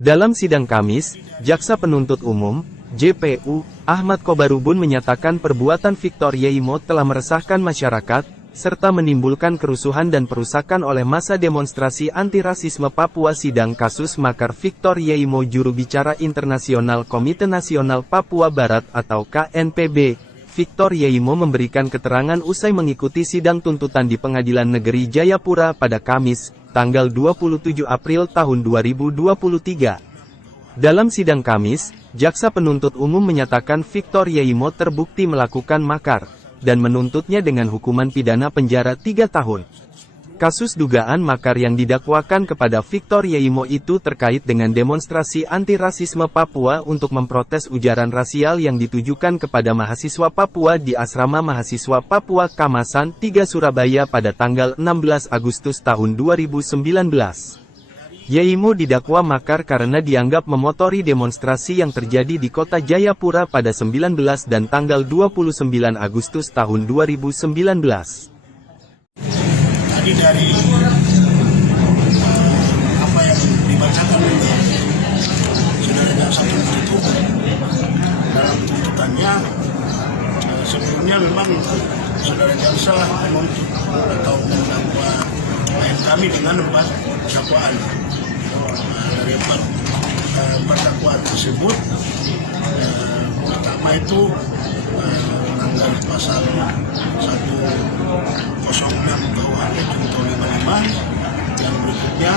Dalam sidang Kamis, Jaksa Penuntut Umum, JPU, Ahmad Kobarubun menyatakan perbuatan Victor Yeimo telah meresahkan masyarakat, serta menimbulkan kerusuhan dan perusakan oleh massa demonstrasi anti-rasisme Papua. Sidang kasus makar Victor Yeimo, juru bicara internasional Komite Nasional Papua Barat atau KNPB, Victor Yeimo memberikan keterangan usai mengikuti sidang tuntutan di Pengadilan Negeri Jayapura pada Kamis, tanggal 27 April tahun 2023. Dalam sidang Kamis, Jaksa Penuntut Umum menyatakan Victor Yeimo terbukti melakukan makar, dan menuntutnya dengan hukuman pidana penjara 3 tahun. Kasus dugaan makar yang didakwakan kepada Victor Yeimo itu terkait dengan demonstrasi anti-rasisme Papua untuk memprotes ujaran rasial yang ditujukan kepada mahasiswa Papua di Asrama Mahasiswa Papua Kamasan 3 Surabaya pada tanggal 16 Agustus tahun 2019. Yeimo didakwa makar karena dianggap memotori demonstrasi yang terjadi di kota Jayapura pada 19 dan tanggal 29 Agustus tahun 2019. Tadi dari apa yang dibacakan saudara jaksa penuntut umum dalam tuntutannya, sebelumnya memang saudara jaksa menuntut atau mendakwa klien kami dengan 4 dakwaan. Dari 4 dakwaan tersebut, pertama itu melanggar pasal 106 KUHP junto 55, yang berikutnya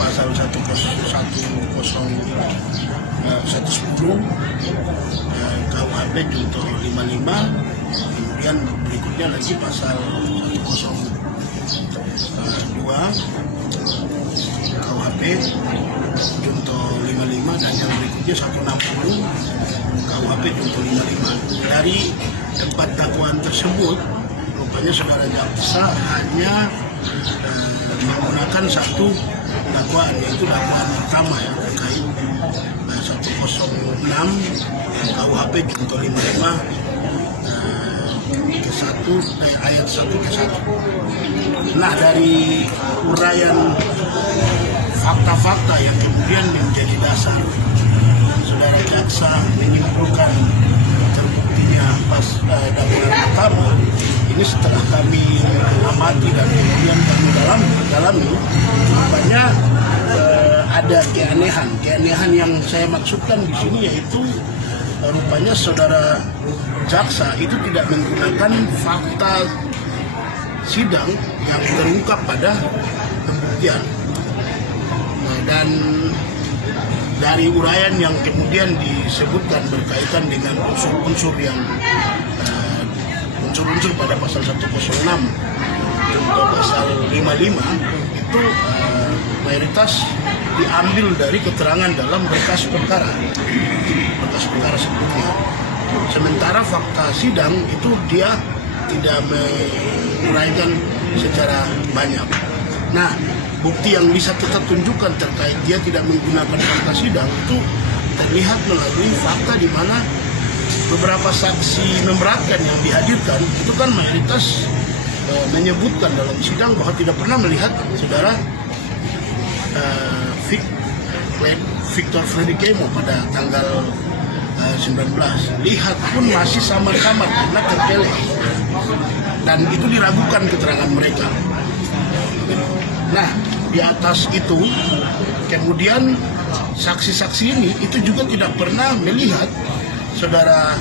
pasal 110 KUHP junto 55, kemudian berikutnya lagi pasal 102 KUHP junto 55, dan yang berikutnya 160 KUHP junto 55. Dari 4 dakwaan tersebut, rupanya saudara jaksa hanya menggunakan 1 dakwaan, yaitu dakwaan pertama yang terkait 106 KUHP junto 55 ayat 1 ke 1. Nah, dari uraian fakta-fakta yang kemudian menjadi dasar saudara jaksa menyimpulkan terbuktinya dakwaan pertama ini, setelah kami amati dan kemudian kami dalami, rupanya ada keanehan yang saya maksudkan di sini, yaitu rupanya saudara jaksa itu tidak menggunakan fakta sidang yang terungkap pada pembuktian. Dan dari uraian yang kemudian disebutkan berkaitan dengan unsur-unsur pada pasal 106 atau pasal 55 itu mayoritas diambil dari keterangan dalam berkas perkara sebelumnya. Sementara fakta sidang itu dia tidak menguraikan secara banyak. Nah, bukti yang bisa kita tunjukkan terkait dia tidak menggunakan fakta sidang itu terlihat melalui fakta di mana beberapa saksi memberatkan yang dihadirkan itu kan mayoritas menyebutkan dalam sidang bahwa tidak pernah melihat saudara Victor Freddy Yeimo pada tanggal 19. Lihat pun masih samar-samar karena terkelek, dan itu diragukan keterangan mereka. Nah, di atas itu kemudian saksi-saksi ini itu juga tidak pernah melihat saudara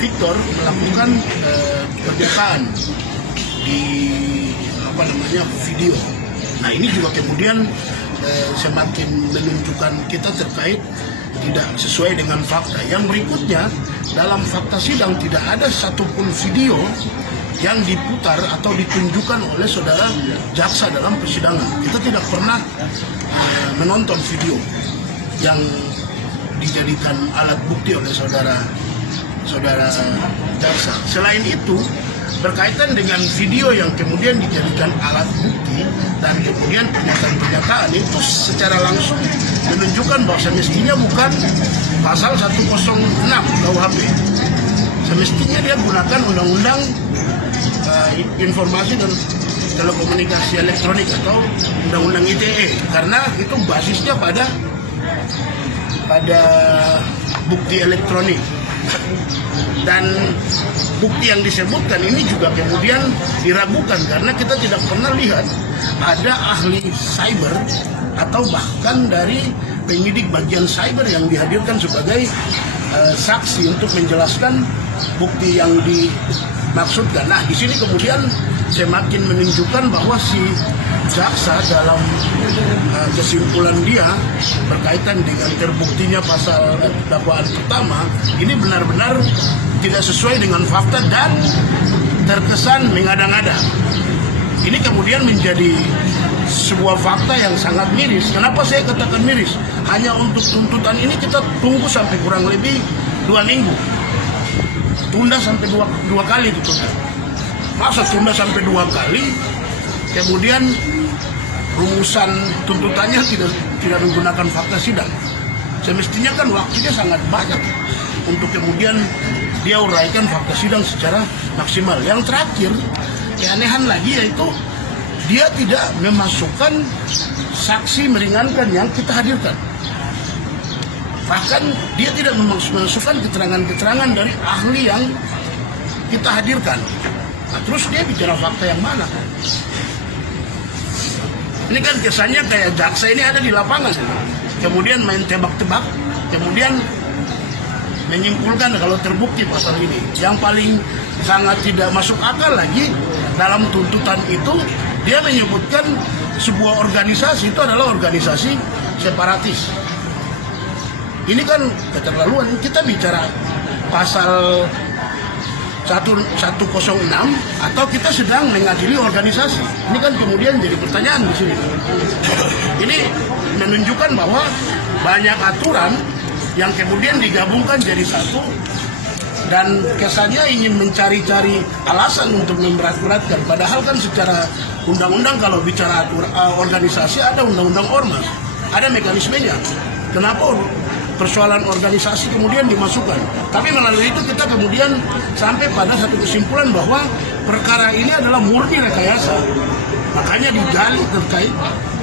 Victor melakukan pernyataan di video. Nah, ini juga kemudian semakin menunjukkan kita terkait tidak sesuai dengan fakta. Yang berikutnya, dalam fakta sidang tidak ada satupun video yang diputar atau ditunjukkan oleh saudara jaksa dalam persidangan. Kita tidak pernah menonton video yang dijadikan alat bukti oleh saudara jaksa. Selain itu, berkaitan dengan video yang kemudian dijadikan alat bukti dan kemudian pernyataan-pernyataan itu secara langsung menunjukkan bahwa semestinya bukan pasal 106 KUHP. Semestinya dia gunakan undang-undang informasi dan telekomunikasi elektronik atau undang-undang ITE, karena itu basisnya pada bukti elektronik. Dan bukti yang disebutkan ini juga kemudian diragukan karena kita tidak pernah lihat ada ahli cyber atau bahkan dari penyidik bagian cyber yang dihadirkan sebagai saksi untuk menjelaskan bukti yang dimaksudkan. Nah, di sini kemudian semakin menunjukkan bahwa si jaksa dalam kesimpulan dia berkaitan dengan terbuktinya pasal dakwaan pertama ini benar-benar tidak sesuai dengan fakta dan terkesan mengada-ngada. Ini kemudian menjadi sebuah fakta yang sangat miris. Kenapa saya katakan miris? Hanya untuk tuntutan ini kita tunggu sampai kurang lebih 2 minggu. Tunda sampai dua kali dituntut. Masa tunda sampai 2 kali, kemudian rumusan tuntutannya tidak menggunakan fakta sidang. Semestinya kan waktunya sangat banyak untuk kemudian dia uraikan fakta sidang secara maksimal. Yang terakhir, keanehan lagi yaitu dia tidak memasukkan saksi meringankan yang kita hadirkan. Bahkan dia tidak memasukkan keterangan-keterangan dari ahli yang kita hadirkan. Nah, terus dia bicara fakta yang mana? Ini kan kesannya kayak jaksa ini ada di lapangan, kemudian main tebak-tebak, kemudian menyimpulkan kalau terbukti pasal ini. Yang paling sangat tidak masuk akal lagi, dalam tuntutan itu dia menyebutkan sebuah organisasi itu adalah organisasi separatis. Ini kan keterlaluan. Kita bicara pasal 106 atau kita sedang mengadili organisasi. Ini kan kemudian jadi pertanyaan di sini. Ini menunjukkan bahwa banyak aturan yang kemudian digabungkan jadi satu dan kesannya ingin mencari-cari alasan untuk memberat-beratkan. Padahal kan secara undang-undang kalau bicara organisasi ada undang-undang ormas, ada mekanismenya. Kenapa persoalan organisasi kemudian dimasukkan? Tapi melalui itu kita kemudian sampai pada satu kesimpulan bahwa perkara ini adalah murni rekayasa. Makanya digali terkait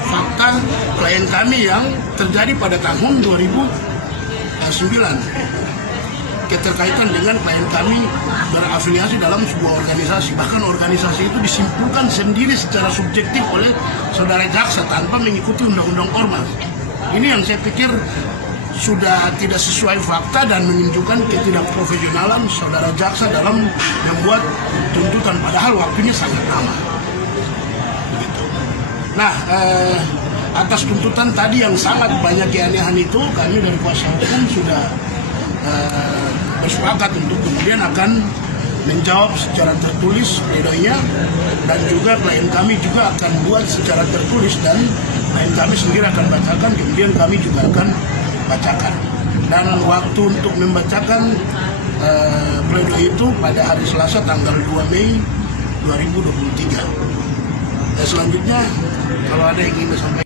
fakta klien kami yang terjadi pada tahun 2009. Keterkaitan dengan klien kami berafiliasi dalam sebuah organisasi. Bahkan organisasi itu disimpulkan sendiri secara subjektif oleh saudara jaksa tanpa mengikuti undang-undang ormas. Ini yang saya pikir sudah tidak sesuai fakta dan menunjukkan ketidakprofesionalan saudara jaksa dalam membuat tuntutan, padahal waktunya sangat lama. Begitu. Nah, atas tuntutan tadi yang sangat banyak keanehan itu, kami dari kuasa hukum sudah bersepakat untuk kemudian akan menjawab secara tertulis pledoinya, dan juga klien kami juga akan buat secara tertulis dan klien kami sendiri akan bacakan, kemudian kami juga akan bacakan. Dan waktu untuk membacakan pledoi itu pada hari Selasa tanggal 2 Mei 2023. Dan selanjutnya kalau ada yang ingin disampaikan.